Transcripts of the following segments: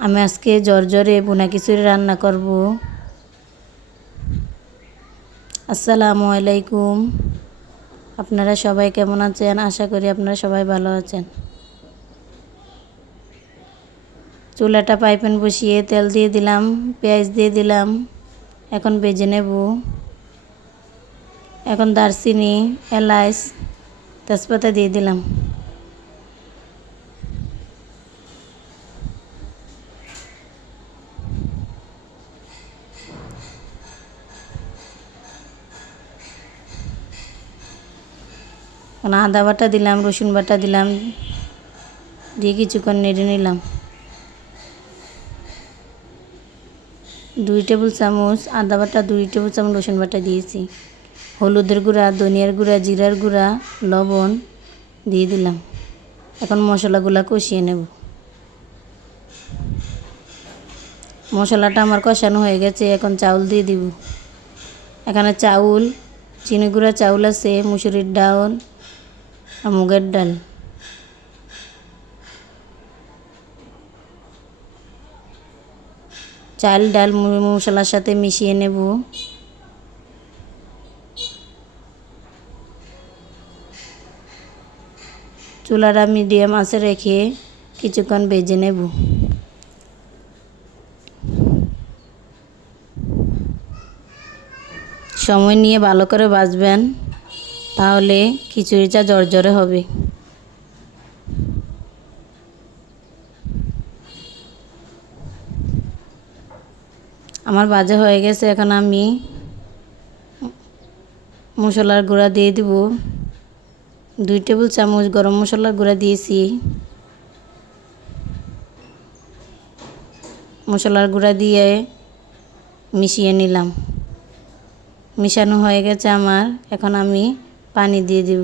আমি আজকে জর্জরে ভুনা খিচুড়ি রান্না করব। আসসালামু আলাইকুম। আপনারা সবাই কেমন আছেন? আশা করি আপনারা সবাই ভালো আছেন। চুলাটা পাইপেন বসিয়ে তেল দিয়ে দিলাম, পেঁয়াজ দিয়ে দিলাম। এখন ভেজে নেব। এখন দারচিনি, এলাচ, তেজপাতা দিয়ে দিলাম। আদা বাটা দিলাম, রসুন বাটা দিলাম, দিয়ে কিছুক্ষণ নেড়ে নিলাম। 2 টেবিল চামচ আদা বাটা, 2 টেবিল চামচ রসুন বাটা দিয়েছি। হলুদের গুঁড়া, ধনিয়ার গুঁড়া, জিরার গুঁড়া, লবণ দিয়ে দিলাম। এখন মশলাগুলো কষিয়ে নেব। মশলাটা আমার কষানো হয়ে গেছে, এখন চাউল দিয়ে দিব। এখানে চাউল, চিনি গুঁড়া চাউল আছে, মুসুরির ডাল আর মুগের ডাল। চাল ডাল মশলার সাথে মিশিয়ে নেব। চুলাটা মিডিয়াম আঁচে রেখে কিছুক্ষণ ভেজে নেব। সময় নিয়ে ভালো করে ভাজবেন, তাহলে খিচুড়িটা ঝরঝরে হবে। আমার ভাজা হয়ে গেছে, এখন আমি মশলার গুঁড়া দিয়ে দিব। 2 টেবিল চামচ গরম মশলার গুঁড়া দিয়েছি। মশলার গুঁড়া দিয়ে মিশিয়ে নিলাম। মিশানো হয়ে গেছে আমার, এখন আমি পানি দিয়ে দিব।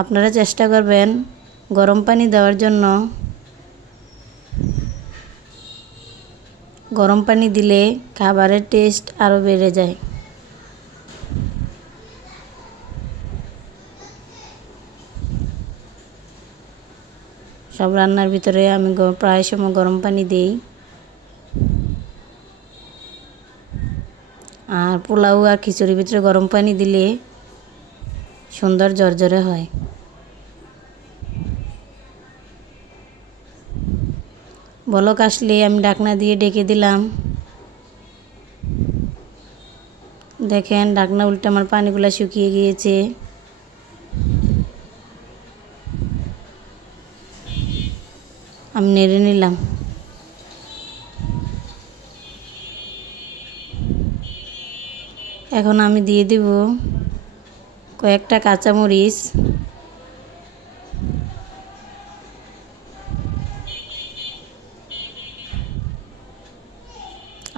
আপনারা চেষ্টা করবেন গরম পানি দেওয়ার জন্য। গরম পানি দিলে খাবারের টেস্ট আরও বেড়ে যায়। সব রান্নার ভিতরে আমি প্রায় সময় গরম পানি দিই। আর পোলাও আর খিচুড়ির ভিতরে গরম পানি দিলে সুন্দর ঝরঝরে হয়। বলক আসলে আমি ঢাকনা দিয়ে ঢেকে দিলাম। দেখেন ঢাকনা উল্টে আমার পানিগুলো শুকিয়ে গিয়েছে। আমি নেড়ে নিলাম। এখন আমি দিয়ে দিব কয়েকটা কাঁচামরিচ।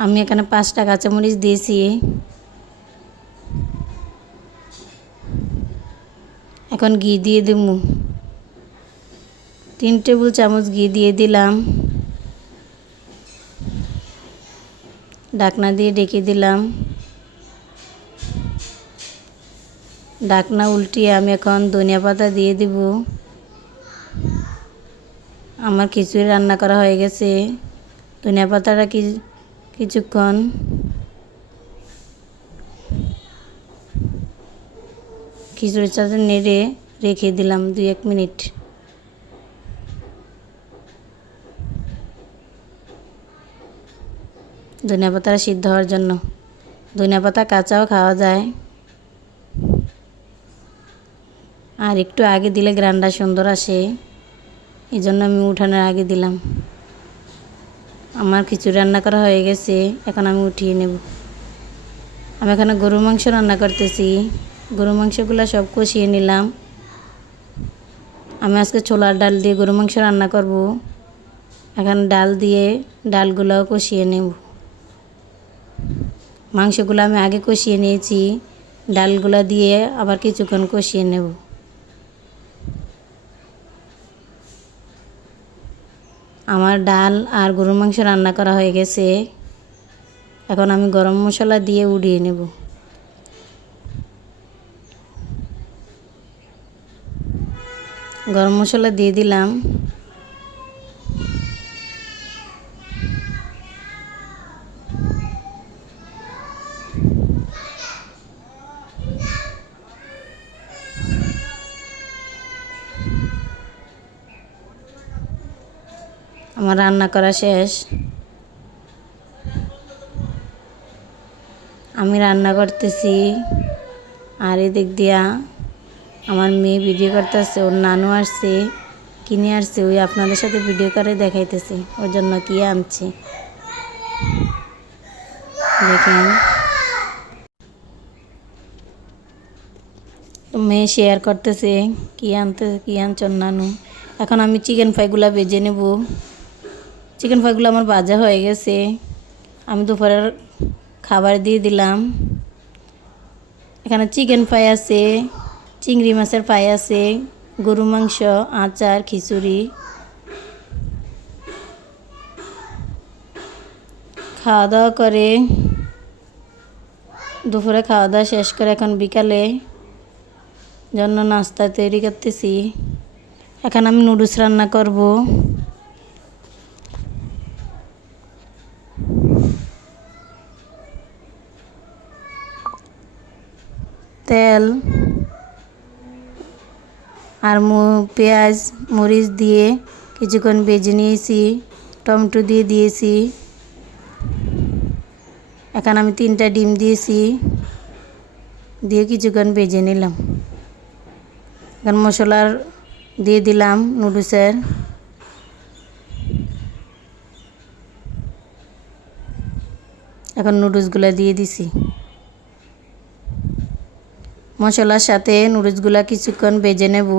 আমি এখানে 5টা কাঁচামরিচ দিয়েছি। এখন ঘি দিয়ে দেব। 3 টেবিল চামচ ঘি দিয়ে দিলাম। ঢাকনা দিয়ে ঢেকে দিলাম। ঢাকনা উল্টিয়ে আমি এখন ধনিয়া পাতা দিয়ে দিব। আমার খিচুড়ি রান্না করা হয়ে গেছে। ধনিয়া পাতাটা কিছুক্ষণ খিচুড়ির সাথে নেড়ে রেখে দিলাম 2-1 মিনিট। ধনিয়া পাতাটা সিদ্ধ হওয়ার জন্য। ধনিয়া পাতা কাঁচাও খাওয়া যায়, আর একটু আগে দিলে গ্রানটা সুন্দর আসে, এই জন্য আমি উঠানোর আগে দিলাম। আমার খিচুড়ি রান্না করা হয়ে গেছে, এখন আমি উঠিয়ে নেব। আমি এখানে গরুর মাংস রান্না করতেছি। গরুর মাংসগুলো সব কষিয়ে নিলাম। আমি আজকে ছোলার ডাল দিয়ে গরুর মাংস রান্না করব। এখন ডাল দিয়ে ডালগুলোও কষিয়ে নেব। মাংসগুলো আমি আগে কষিয়ে নিয়েছি, ডালগুলো দিয়ে আবার কিছুক্ষণ কষিয়ে নেব। আমার ডাল আর গরুর মাংস রান্না করা হয়ে গেছে, এখন আমি গরম মশলা দিয়ে উড়িয়ে নেব। গরম মশলা দিয়ে দিলাম। আমার রান্না করা শেষ। আমি রান্না করতেছি আর এদিক দিয়া আমার মেয়ে ভিডিও করতেছে। ওর নানু আসছে, কিনে আসছে, ওই আপনাদের সাথে ভিডিও করে দেখাইতেছি ওর জন্য কি আনছি দেখেন। মেয়ে শেয়ার করতেছে কি আনছ নানু। এখন আমি চিকেন ফ্রাইগুলা ভেজে নেব। চিকেন ফ্রাইগুলো আমার ভাজা হয়ে গেছে। আমি দুপুরের খাবার দিয়ে দিলাম। এখানে চিকেন ফ্রাই আছে, চিংড়ি মাছের ফ্রাই আছে, গরু মাংস, আচার, খিচুড়ি। খাওয়া দাওয়া করে দুপুরে খাওয়া দাওয়া শেষ করে এখন বিকালে জন্য নাস্তা তৈরি করতেছি। এখন আমি নুডলস রান্না করব। তেল আর পেঁয়াজ মরিচ দিয়ে কিছুক্ষণ ভেজে নিয়েছি, টমেটো দিয়ে দিয়েছি। এখন আমি 3টা ডিম দিয়েছি, দিয়ে কিছুক্ষণ ভেজে নিলাম। এখন মশলার দিয়ে দিলাম নুডলসের। এখন নুডলসগুলো দিয়ে দিছি। মশলার সাথে নুডলসগুলো কিছুক্ষণ ভেজে নেব।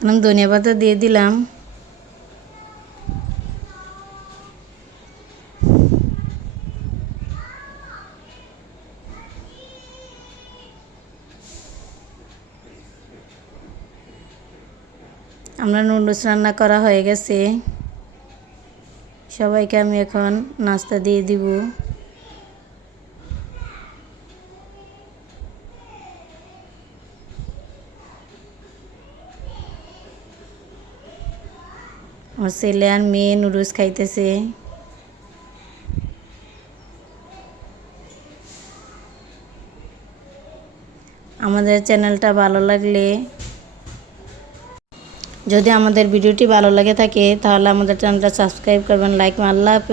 এখন ধনিয়া পাতা দিয়ে দিলাম। আমরা নুডলস রান্না করা হয়ে গেছে। সবাইকে আমি এখন নাস্তা দিয়ে দিব। আমার ছেলে আর মেয়ে নুডলস খাইতেছে। আমাদের চ্যানেলটা ভালো লাগলে, যদি আমাদের ভিডিওটি ভালো লাগে থাকে তাহলে আমাদের চ্যানেলটা সাবস্ক্রাইব করবেন, লাইক। আল্লাহ হাফেজ।